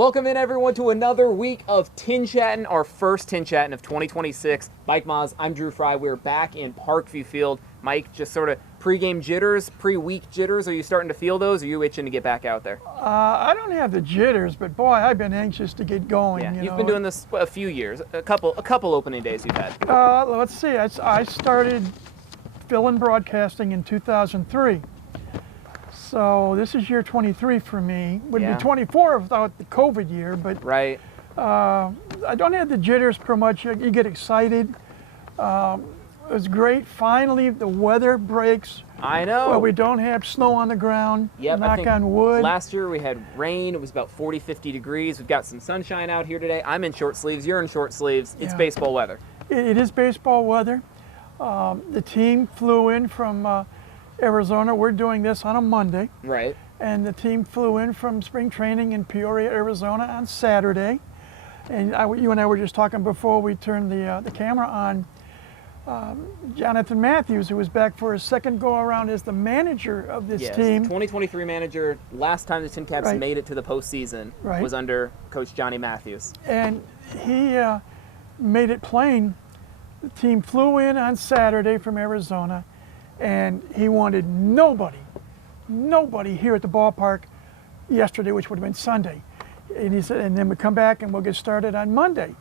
Welcome in, everyone, to another week of TinChattin, our first TinChattin of 2026. Mike Maahs, I'm Drew Frey. We're back in Parkview Field. Mike, just sort of pre-game jitters, pre-week jitters. Are you starting to feel those, or are you itching to get back out there? I don't have the jitters, but boy, I've been anxious to get going. Yeah, you've been doing this a few years, a couple opening days you've had. Let's see. I started fill-in broadcasting in 2003. So this is year 23 for me. Would be 24 without the COVID year, but right. I don't have the jitters per much. You get excited. It was great. Finally, the weather breaks. I know. Well, we don't have snow on the ground. Yep, knock on wood. Last year we had rain. It was about 40, 50 degrees. We've got some sunshine out here today. I'm in short sleeves. You're in short sleeves. It's baseball weather. It is baseball weather. The team flew in from Arizona. We're doing this on a Monday. Right. And the team flew in from spring training in Peoria, Arizona on Saturday. And you and I were just talking before we turned the camera on. Jonathan Matthews, who was back for his second go-around as the manager of this team. 2023 manager. Last time the TinCaps made it to the postseason was under Coach Johnny Matthews. And he made it plain. The team flew in on Saturday from Arizona, and he wanted nobody here at the ballpark yesterday, which would have been Sunday. And he said, and then we come back and we'll get started on Monday.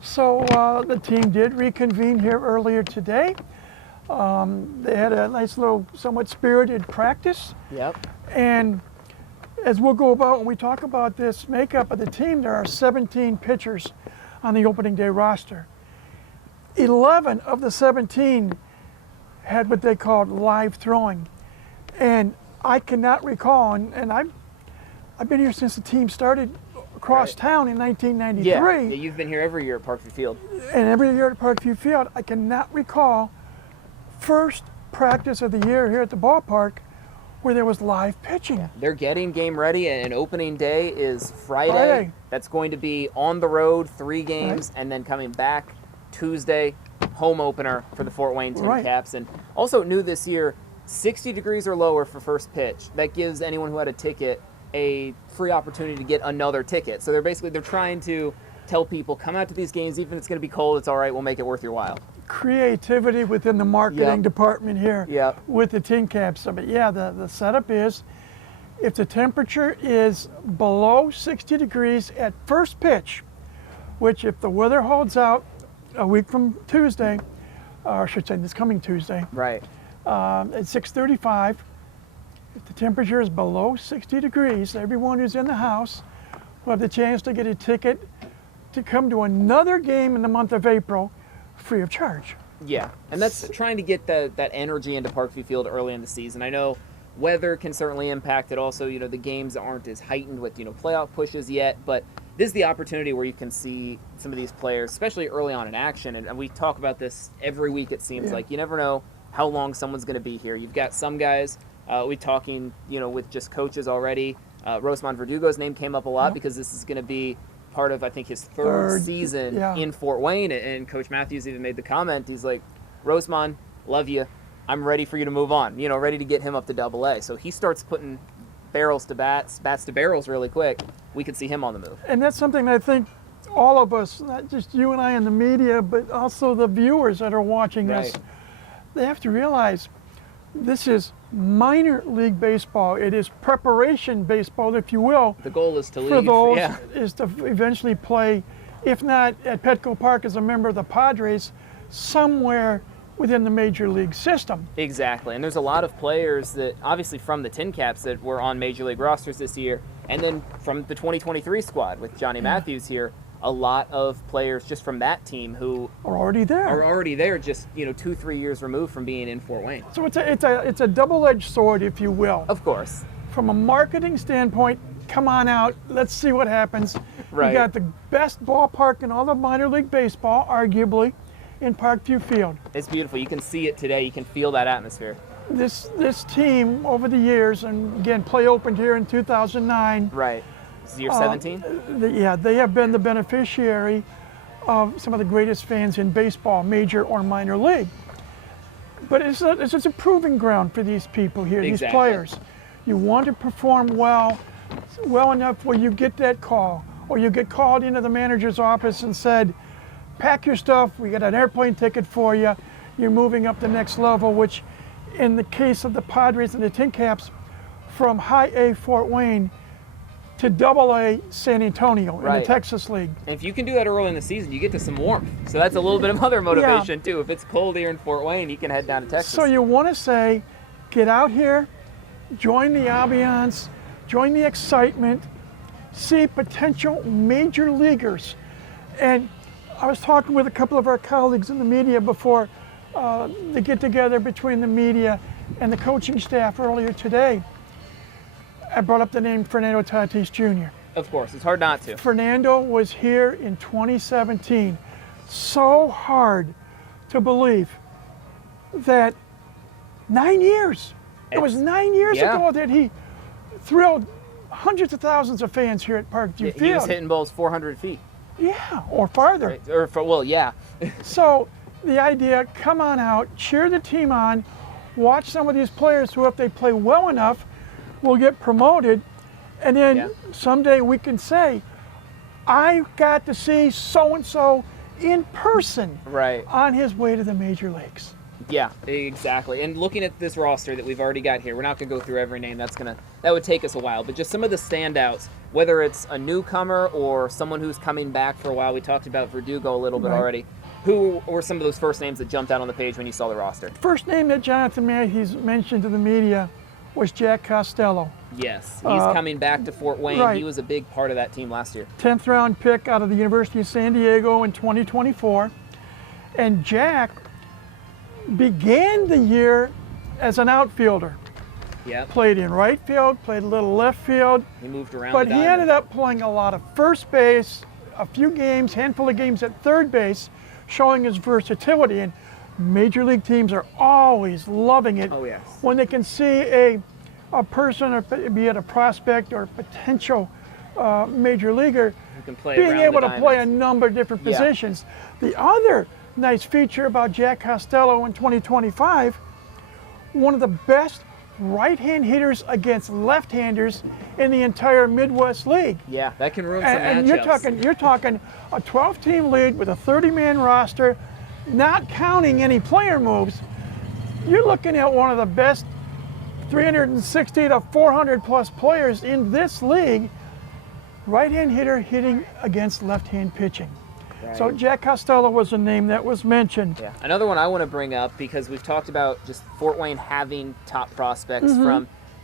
So the team did reconvene here earlier today. They had a nice little, somewhat spirited practice. Yep. And as we'll go about when we talk about this makeup of the team, there are 17 pitchers on the opening day roster. 11 of the 17 had what they called live throwing. And I cannot recall, and I've been here since the team started across town in 1993. Yeah, you've been here every year at Parkview Field. And every year at Parkview Field, I cannot recall first practice of the year here at the ballpark where there was live pitching. Yeah. They're getting game ready, and opening day is Friday. That's going to be on the road, 3 games, and then coming back Tuesday, home opener for the Fort Wayne TinCaps. And also new this year, 60 degrees or lower for first pitch. That gives anyone who had a ticket a free opportunity to get another ticket. So they're trying to tell people, come out to these games, even if it's going to be cold, it's all right, we'll make it worth your while. Creativity within the marketing department here with the TinCaps. But yeah, the setup is, if the temperature is below 60 degrees at first pitch, which if the weather holds out a week from Tuesday, or I should say this coming Tuesday, right, at 6:35, if the temperature is below 60 degrees, everyone who's in the house will have the chance to get a ticket to come to another game in the month of April free of charge. Yeah, and that's trying to get that energy into Parkview Field early in the season. I know weather can certainly impact it. Also, the games aren't as heightened with, playoff pushes yet, but this is the opportunity where you can see some of these players, especially early on in action. And we talk about this every week, it seems like. You never know how long someone's going to be here. You've got some guys, we're talking, with just coaches already. Rosman Verdugo's name came up a lot because this is going to be part of, I think, his third season in Fort Wayne. And Coach Matthews even made the comment, he's like, Rosman, love you. I'm ready for you to move on, ready to get him up to Double-A. So he starts putting barrels to bats to barrels really quick. We could see him on the move. And that's something I think all of us, not just you and I in the media, but also the viewers that are watching us, they have to realize this is minor league baseball. It is preparation baseball, if you will. The goal is to leave. For those is to eventually play, if not at Petco Park as a member of the Padres, somewhere within the major league system. Exactly, and there's a lot of players that, obviously from the TinCaps, that were on major league rosters this year, and then from the 2023 squad with Johnny Matthews here, a lot of players just from that team who are already there, just 2-3 years removed from being in Fort Wayne. So it's a double-edged sword, if you will. Of course. From a marketing standpoint, come on out, let's see what happens. Right. You got the best ballpark in all of minor league baseball, arguably, in Parkview Field. It's beautiful. You can see it today. You can feel that atmosphere. This team over the years, and again, play opened here in 2009. Right. This is year 17? They have been the beneficiary of some of the greatest fans in baseball, major or minor league. But it's a proving ground for these people here, these players. You want to perform well, well enough where you get that call, or you get called into the manager's office and said, pack your stuff, we got an airplane ticket for you, you're moving up the next level, which in the case of the Padres and the TinCaps, from high A Fort Wayne to double A San Antonio in the Texas League. And if you can do that early in the season, you get to some warmth. So that's a little bit of other motivation too. If it's cold here in Fort Wayne, you can head down to Texas. So you want to say, get out here, join the ambiance, join the excitement, see potential major leaguers. And I was talking with a couple of our colleagues in the media before the get-together between the media and the coaching staff earlier today. I brought up the name Fernando Tatis Jr. Of course, it's hard not to. Fernando was here in 2017. So hard to believe that 9 years. It was 9 years ago that he thrilled hundreds of thousands of fans here at Parkview Field. He was hitting balls 400 feet. Yeah, or farther. Right. Or well, yeah. So the idea, come on out, cheer the team on, watch some of these players who, if they play well enough, will get promoted, and then someday we can say, I got to see so-and-so in person on his way to the major leagues. Yeah, exactly. And looking at this roster that we've already got here, we're not going to go through every name. That would take us a while. But just some of the standouts, whether it's a newcomer or someone who's coming back for a while. We talked about Verdugo a little bit already. Who were some of those first names that jumped out on the page when you saw the roster? First name that Jonathan Matthews mentioned to the media was Jack Costello. Yes, he's coming back to Fort Wayne. He was a big part of that team last year. 10th round pick out of the University of San Diego in 2024. And Jack began the year as an outfielder. Yeah. Played in right field, played a little left field. He moved around. But he ended up playing a lot of first base, a few games, handful of games at third base, showing his versatility. And major league teams are always loving it when they can see a person, or be it a prospect or a potential major leaguer, being able to play a number of different positions. The other nice feature about Jack Costello in 2025, one of the best right-hand hitters against left-handers in the entire Midwest League. Yeah, that can ruin some matchups. And you're talking a 12-team league with a 30-man roster, not counting any player moves. You're looking at one of the best 360 to 400 plus players in this league, right-hand hitter hitting against left-hand pitching. So Jack Costello was a name that was mentioned. Yeah. Another one I want to bring up, because we've talked about just Fort Wayne having top prospects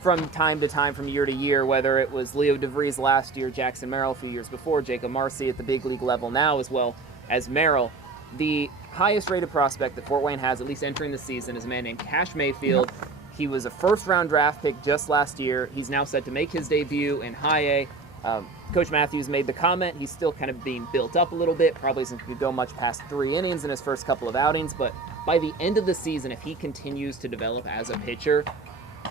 from time to time, from year to year, whether it was Leo DeVries last year, Jackson Merrill a few years before, Jacob Marcy at the big league level now, as well as Merrill. The highest rated prospect that Fort Wayne has, at least entering the season, is a man named Cash Mayfield. He was a first-round draft pick just last year. He's now set to make his debut in high A. Coach Matthews made the comment he's still kind of being built up a little bit, probably isn't going to go much past 3 innings in his first couple of outings, but by the end of the season, if he continues to develop as a pitcher,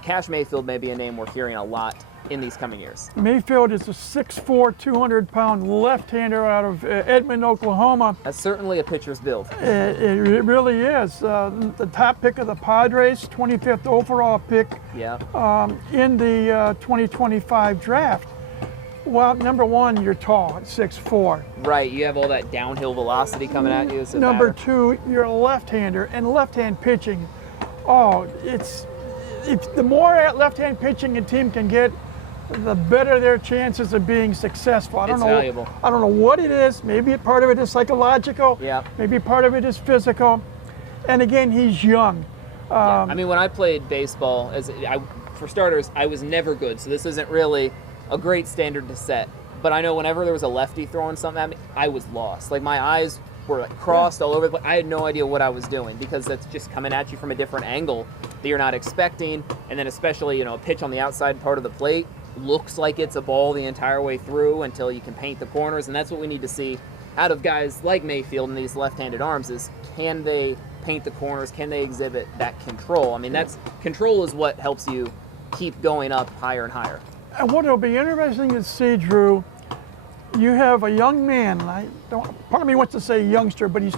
Cash Mayfield may be a name we're hearing a lot in these coming years. Mayfield is a 6'4", 200-pound left-hander out of Edmond, Oklahoma. That's certainly a pitcher's build. It really is. The top pick of the Padres, 25th overall pick in the 2025 draft. Well, number one, you're tall at 6'4". Right, you have all that downhill velocity coming at you. Number two, you're a left-hander, and left-hand pitching. Oh, the more left-hand pitching a team can get, the better their chances of being successful. I don't know what it is. Maybe part of it is psychological. Yeah. Maybe part of it is physical. And again, he's young. I mean, when I played baseball, for starters, I was never good, so this isn't really a great standard to set. But I know whenever there was a lefty throwing something at me, I was lost. Like, my eyes were crossed all over the place. I had no idea what I was doing, because that's just coming at you from a different angle that you're not expecting. And then especially, a pitch on the outside part of the plate looks like it's a ball the entire way through until you can paint the corners. And that's what we need to see out of guys like Mayfield and these left-handed arms, is can they paint the corners? Can they exhibit that control? I mean, control is what helps you keep going up higher and higher. And what will be interesting to see, Drew, you have a young man, part of me wants to say youngster, but he's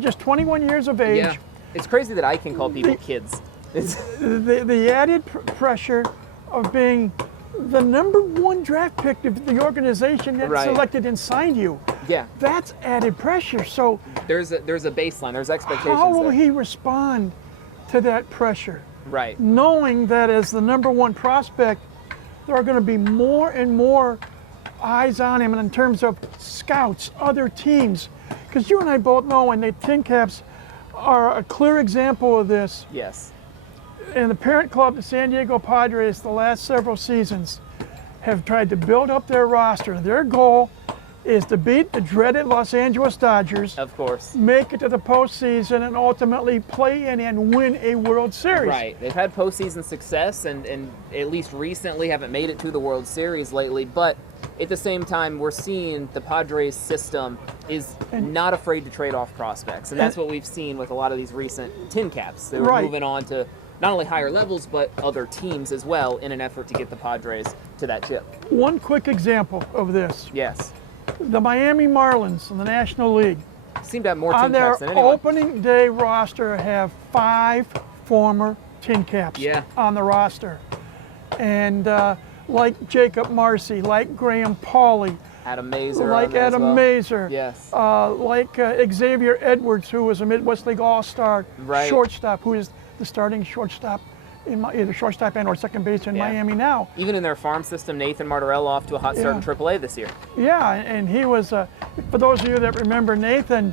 just 21 years of age. Yeah. It's crazy that I can call people kids. The added pressure of being the #1 draft pick of the organization that Right. selected and signed you. Yeah. That's added pressure. So There's a baseline. There's expectations. how will there. he respond to that pressure? Right. Knowing that as the #1 prospect, there are going to be more and more eyes on him in terms of scouts, other teams. Because you and I both know, and the TinCaps are a clear example of this. Yes. And the parent club, the San Diego Padres, the last several seasons have tried to build up their roster. Their goal is to beat the dreaded Los Angeles Dodgers, Of course. make it to the postseason, and ultimately play in and win a World Series. Right. They've had postseason success and at least recently haven't made it to the World Series lately. But at the same time, we're seeing the Padres system is not afraid to trade off prospects. And that's what we've seen with a lot of these recent TinCaps. They were Right. moving on to not only higher levels, but other teams as well in an effort to get the Padres to that chip. One quick example of this. Yes. The Miami Marlins in the National League, Seem to have more on their TinCaps than anyone. opening day roster, have 5 former TinCaps Yeah. on the roster. And like Jacob Marcy, like Graham Pauley, Adam Mazur. like on there as Adam well. Mazur, Yes. like Xavier Edwards, who was a Midwest League All-Star Right. shortstop, who is the starting shortstop in either shortstop and or second base in Yeah. Miami now. Even in their farm system, Nathan Martorell off to a hot start in Yeah. AAA this year. Yeah, and he was, for those of you that remember Nathan,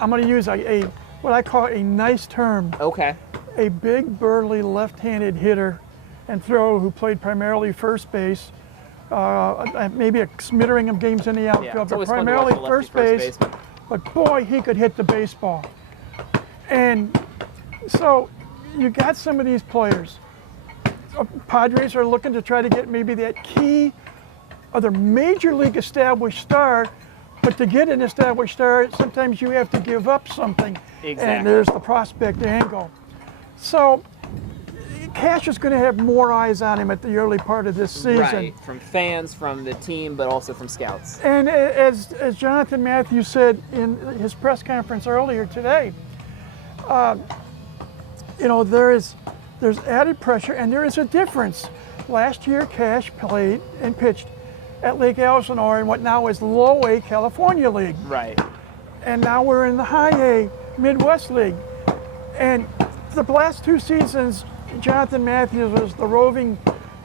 I'm going to use a what I call a nice term, Okay. a big, burly, left-handed hitter and thrower who played primarily first base, maybe a smattering of games in the Yeah. outfield, It's but always fun to watch primarily a lefty first base. baseman. But boy, he could hit the baseball. And so you got some of these players. Padres are looking to try to get maybe that key other major league established star, but to get an established star, sometimes you have to give up something. Exactly. And there's the prospect angle. So Cash is going to have more eyes on him at the early part of this season. Right. From fans, from the team, but also from scouts. And as Jonathan Matthews said in his press conference earlier today, there's added pressure and there is a difference. Last year, Cash played and pitched at Lake Elsinore in what now is Low A California League. Right. And now we're in the High A Midwest League. And the last 2 seasons, Jonathan Matthews was the roving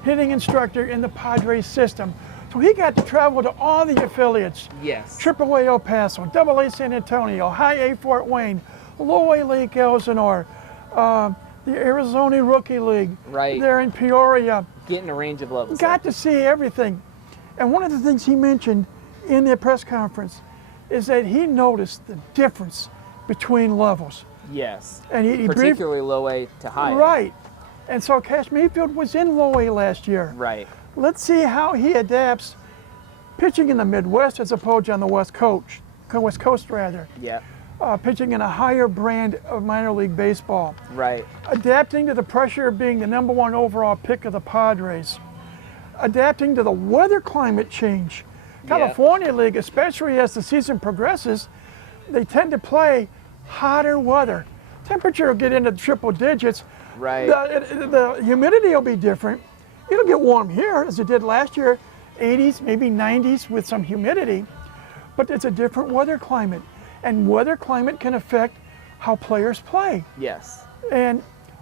hitting instructor in the Padres system. So he got to travel to all the affiliates. Yes. AAA El Paso, AA San Antonio, High A Fort Wayne, Low A Lake Elsinore, the Arizona Rookie League. Right. There in Peoria. Getting a range of levels. Got to see everything. And one of the things he mentioned in the press conference is that he noticed the difference between levels. Yes. And he briefed, Particularly low A to high A. right. And so Cash Mayfield was in Low A last year. Right. Let's see how he adapts pitching in the Midwest as opposed to on the West Coast rather. Yeah. Pitching in a higher brand of minor league baseball. Right. Adapting to the pressure of being the #1 overall pick of the Padres. Adapting to the weather climate change. Yeah. California League, especially as the season progresses, they tend to play hotter weather. Temperature will get into triple digits. Right. The humidity will be different. It'll get warm here as it did last year, 80s, maybe 90s with some humidity, but it's a different weather climate. And weather climate can affect how players play. Yes. And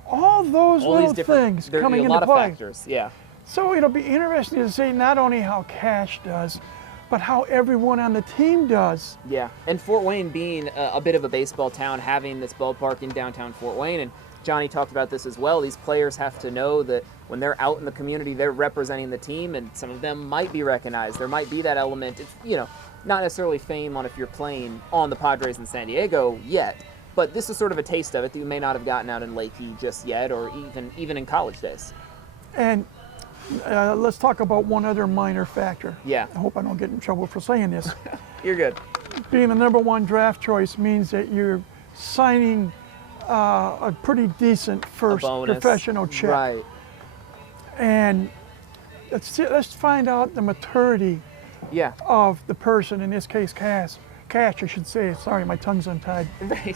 all those All little these different things there are coming a into lot play. of factors. Yeah. So it'll be interesting to see not only how Cash does, but how everyone on the team does. Yeah. And Fort Wayne being a bit of a baseball town, having this ballpark in downtown Fort Wayne, and Johnny talked about this as well, these players have to know that when they're out in the community, they're representing the team, and some of them might be recognized. There might be that element, not necessarily fame on if you're playing on the Padres in San Diego yet, but this is sort of a taste of it that you may not have gotten out in Lakey just yet, or even in college days. And let's talk about one other minor factor. Yeah. I hope I don't get in trouble for saying this. You're good. Being the #1 draft choice means that you're signing a pretty decent first bonus. professional check. Right. And let's find out the maturity Yeah. of the person, in this case Cash, I should say, sorry, my tongue's untied, Right.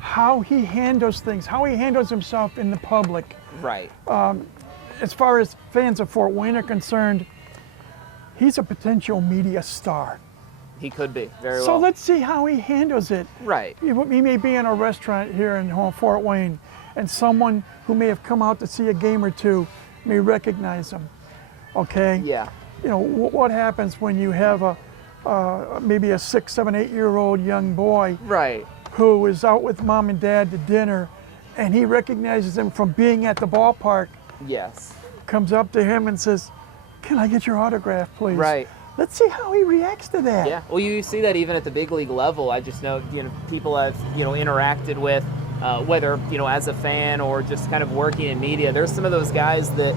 how he handles things, how he handles himself in the public. Right. as far as fans of Fort Wayne are concerned, he's a potential media star. He could be, very well. So let's see how he handles it. Right. He may be in a restaurant here in Fort Wayne, and someone who may have come out to see a game or two may recognize him. Okay? Yeah. You know, what happens when you have maybe a 6, 7, 8-year-old young boy Right. who is out with mom and dad to dinner, and he recognizes him from being at the ballpark, Yes. comes up to him and says, "Can I get your autograph, please?" Right. Let's see how he reacts to that. Yeah. Well, you see that even at the big league level. I just know, people I've, interacted with, whether, as a fan or just kind of working in media. There's some of those guys that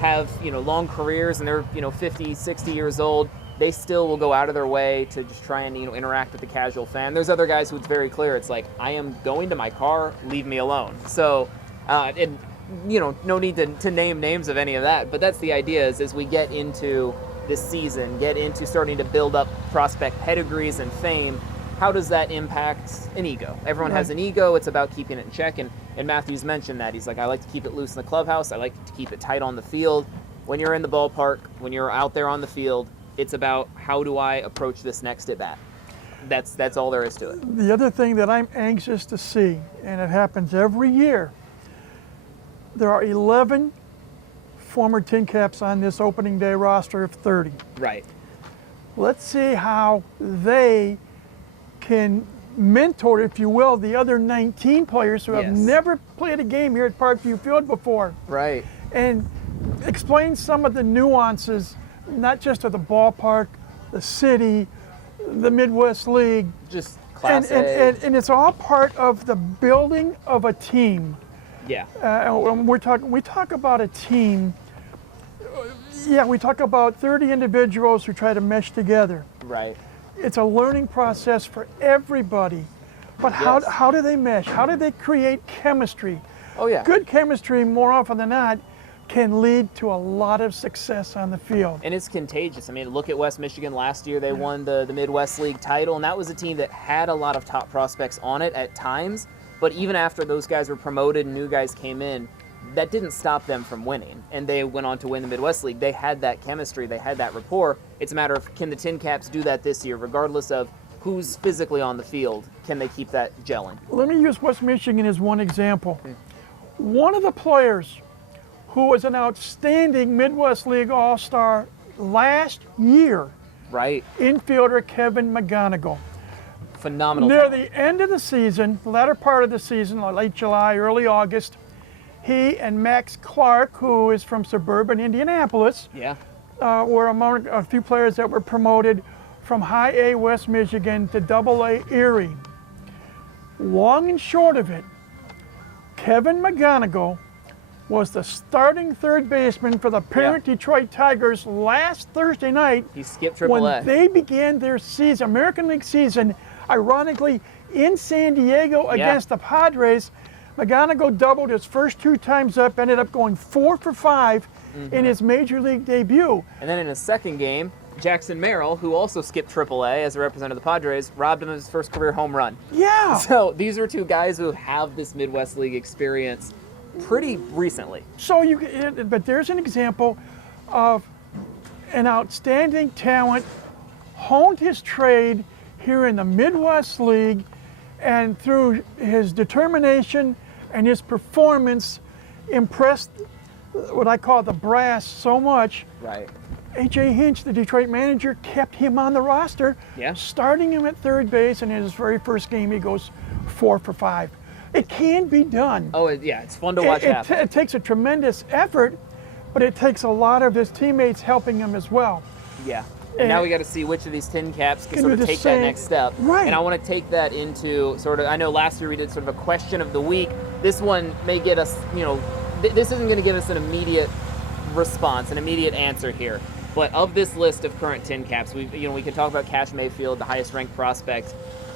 have, long careers and they're, 50, 60 years old. They still will go out of their way to just try and, interact with the casual fan. There's other guys who it's very clear. It's like, I am going to my car, leave me alone. So, and, no need to name names of any of that. But that's the idea is as we get into this season, get into starting to build up prospect pedigrees and fame, how does that impact an ego? Everyone has an ego. It's about keeping it in check. And Matthews mentioned that. He's like, I like to keep it loose in the clubhouse. I like to keep it tight on the field. When you're in the ballpark, when you're out there on the field, it's about how do I approach this next at bat. That's all there is to it. The other thing that I'm anxious to see, and it happens every year, there are 11 former TinCaps on this opening day roster of 30. Right. Let's see how they can mentor, if you will, the other 19 players who have Yes. never played a game here at Parkview Field before, Right. and explain some of the nuances, not just of the ballpark, the city, the Midwest League. Just class A. And it's all part of the building of a team. Yeah. When we talk about a team, yeah, we talk about 30 individuals who try to mesh together. Right. It's a learning process for everybody. But Yes. how do they mesh? How do they create chemistry? Oh, yeah. Good chemistry, more often than not, can lead to a lot of success on the field. And it's contagious. I mean, look at West Michigan last year. They won the Midwest League title, and that was a team that had a lot of top prospects on it at times. But even after those guys were promoted and new guys came in, that didn't stop them from winning. And they went on to win the Midwest League. They had that chemistry. They had that rapport. It's a matter of, can the TinCaps do that this year, regardless of who's physically on the field? Can they keep that gelling? Let me use West Michigan as one example. One of the players who was an outstanding Midwest League All-Star last year, Right. infielder Kevin McGonigal. Phenomenal. Near talent. the end of the season, the latter part of the season, like late July, early August, he and Max Clark, who is from suburban Indianapolis, Yeah. were among a few players that were promoted from High A West Michigan to Double A Erie. Long and short of it, Kevin McGonigal was the starting third baseman for the parent Detroit Tigers last Thursday night. He skipped When AAA. they began their season, American League season, ironically in San Diego against the Padres. McGonigal doubled his first 2 times up, ended up going 4 for 5 in his major league debut. And then in his second game, Jackson Merrill, who also skipped AAA as a representative of the Padres, robbed him of his first career home run. Yeah. So these are two guys who have this Midwest League experience pretty recently. So but there's an example of an outstanding talent, honed his trade here in the Midwest League, and through his determination and his performance, impressed what I call the brass so much. Right. A.J. Hinch, the Detroit manager, kept him on the roster, starting him at third base, and in his very first game, he goes 4 for 5. It can be done. Oh, yeah, it's fun to watch happen. It takes a tremendous effort, but it takes a lot of his teammates helping him as well. Yeah. And now we got to see which of these TinCaps can sort of take that next step. Right. And I want to take that into sort of, I know last year we did sort of a question of the week. This one may get us, this isn't going to give us an immediate response, an immediate answer here. But of this list of current TinCaps, we can talk about Cash Mayfield, the highest ranked prospect.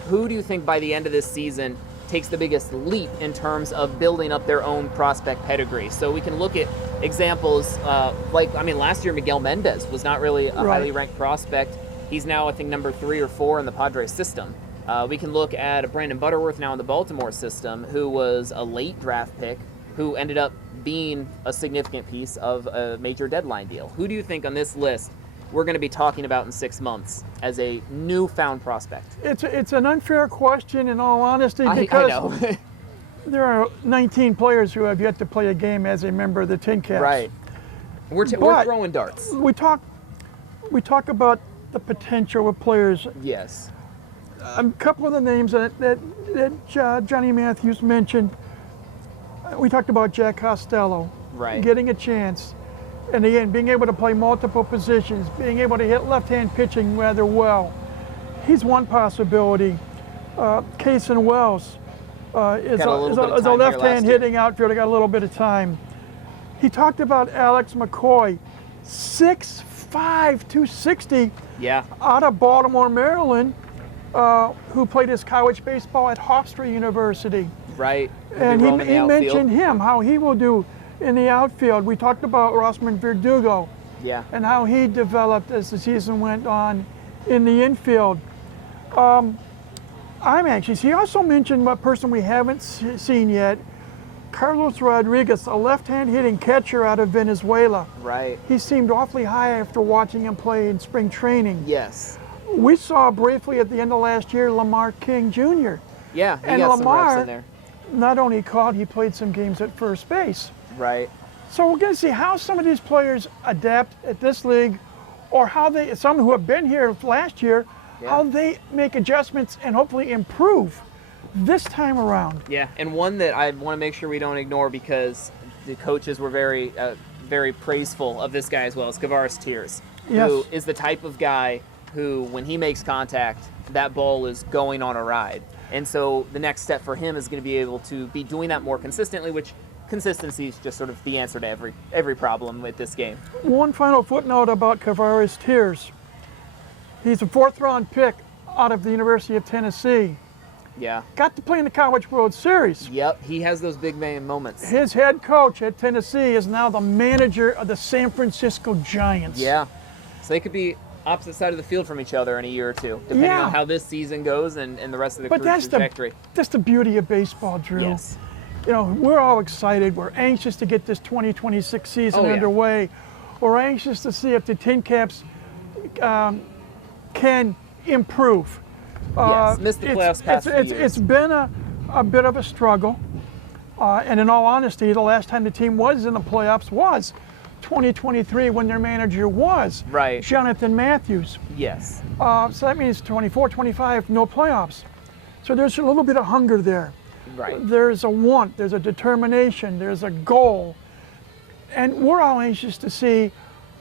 Who do you think by the end of this season takes the biggest leap in terms of building up their own prospect pedigree? So we can look at examples last year Miguel Mendez was not really a highly ranked prospect. He's now, I think, number 3 or 4 in the Padres system. We can look at Brandon Butterworth now in the Baltimore system, who was a late draft pick, who ended up being a significant piece of a major deadline deal. Who do you think on this list we're going to be talking about in 6 months as a newfound prospect? It's an unfair question, in all honesty, I because know. there are 19 players who have yet to play a game as a member of the TinCaps. Right. We're throwing darts. We talk about the potential of players. Yes. A couple of the names that Johnny Matthews mentioned. We talked about Jack Costello. Right. Getting a chance. And again, being able to play multiple positions, being able to hit left-hand pitching rather well. He's one possibility. Cason Wells is a left-hand hitting outfielder, got a little bit of time. He talked about Alex McCoy, 6'5", 260, Yeah. out of Baltimore, Maryland, who played his college baseball at Hofstra University. Right. And he mentioned him, how he will do in the outfield. We talked about Rosman Verdugo. Yeah. And how he developed as the season went on in the infield. I'm anxious. He also mentioned a person we haven't seen yet, Carlos Rodriguez, a left-hand hitting catcher out of Venezuela. Right. He seemed awfully high after watching him play in spring training. Yes. We saw briefly at the end of last year Lamar King Jr. Yeah, he And got Lamar, some reps in there. not only caught, he played some games at first base. Right. So we're going to see how some of these players adapt at this league, or how some who have been here last year, how they make adjustments and hopefully improve this time around. Yeah, and one that I want to make sure we don't ignore because the coaches were very, very praiseful of this guy as well, is Kavaris Tears, who is the type of guy who, when he makes contact, that ball is going on a ride. And so the next step for him is going to be able to be doing that more consistently, which consistency is just sort of the answer to every problem with this game. One final footnote about Kavaris Tears. He's a 4th-round pick out of the University of Tennessee. Yeah. Got to play in the College World Series. Yep, he has those big man moments. His head coach at Tennessee is now the manager of the San Francisco Giants. Yeah. So they could be opposite side of the field from each other in a year or two, depending on how this season goes and the rest of the career trajectory. That's the beauty of baseball, Drew. Yes. You know, we're all excited. We're anxious to get this 2026 season underway. We're anxious to see if the TinCaps can improve. Yes, missed the playoffs past few years. It's been a bit of a struggle. And in all honesty, the last time the team was in the playoffs was 2023 when their manager was Jonathan Matthews. Yes. So that means 24, 25, no playoffs. So there's a little bit of hunger there. Right. There's a want, there's a determination, there's a goal. And we're all anxious to see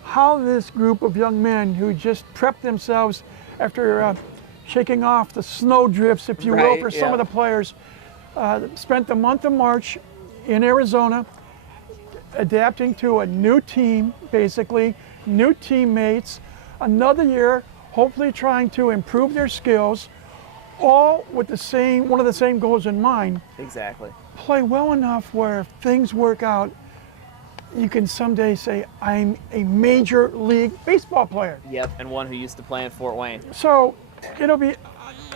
how this group of young men who just prepped themselves after shaking off the snow drifts, if you will, for some of the players, spent the month of March in Arizona adapting to a new team, basically, new teammates, another year, hopefully trying to improve their skills, all with one of the same goals in mind. Exactly. Play well enough where if things work out, you can someday say, I'm a major league baseball player. Yep, and one who used to play in Fort Wayne. So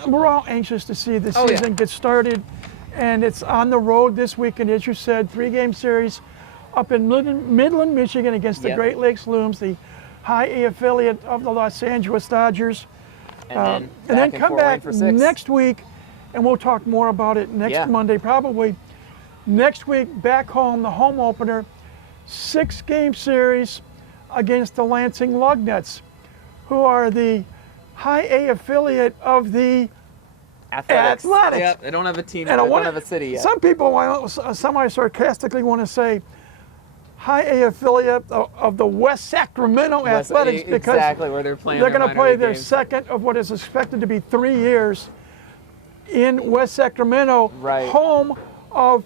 we're all anxious to see the season get started, and it's on the road this weekend, as you said, 3-game series up in Midland, Michigan against the Great Lakes Looms, the high A affiliate of the Los Angeles Dodgers. And then come back next week, and we'll talk more about it next Monday, probably. Next week, back home, the home opener, 6-game series against the Lansing Lugnuts, who are the high A affiliate of the Athletics. Yep, they don't have a team, they don't have a city yet. Some people semi-sarcastically want to say high A affiliate of the West Sacramento Athletics, because exactly where they're playing. They're going to play their second of what is expected to be 3 years in West Sacramento, home of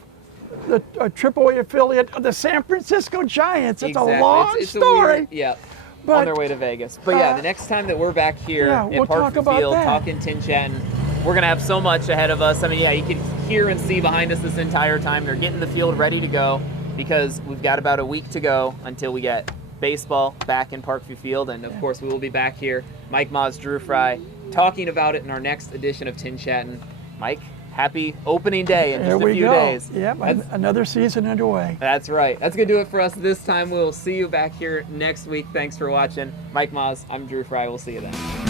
the AAA affiliate of the San Francisco Giants. It's a long story. But, on their way to Vegas. But the next time that we're back here in Parkview Field talking TinChattin, we're going to have so much ahead of us. I mean, you can hear and see behind us this entire time. They're getting the field ready to go because we've got about a week to go until we get baseball back in Parkview Field. And, of course, we will be back here, Maahs, Drew Frey, talking about it in our next edition of TinChattin. Mike, happy opening day in There just a we few go. days. Yep, That's- another season underway. That's right. That's going to do it for us this time. We'll see you back here next week. Thanks for watching. Mike Maahs, I'm Drew Frey. We'll see you then.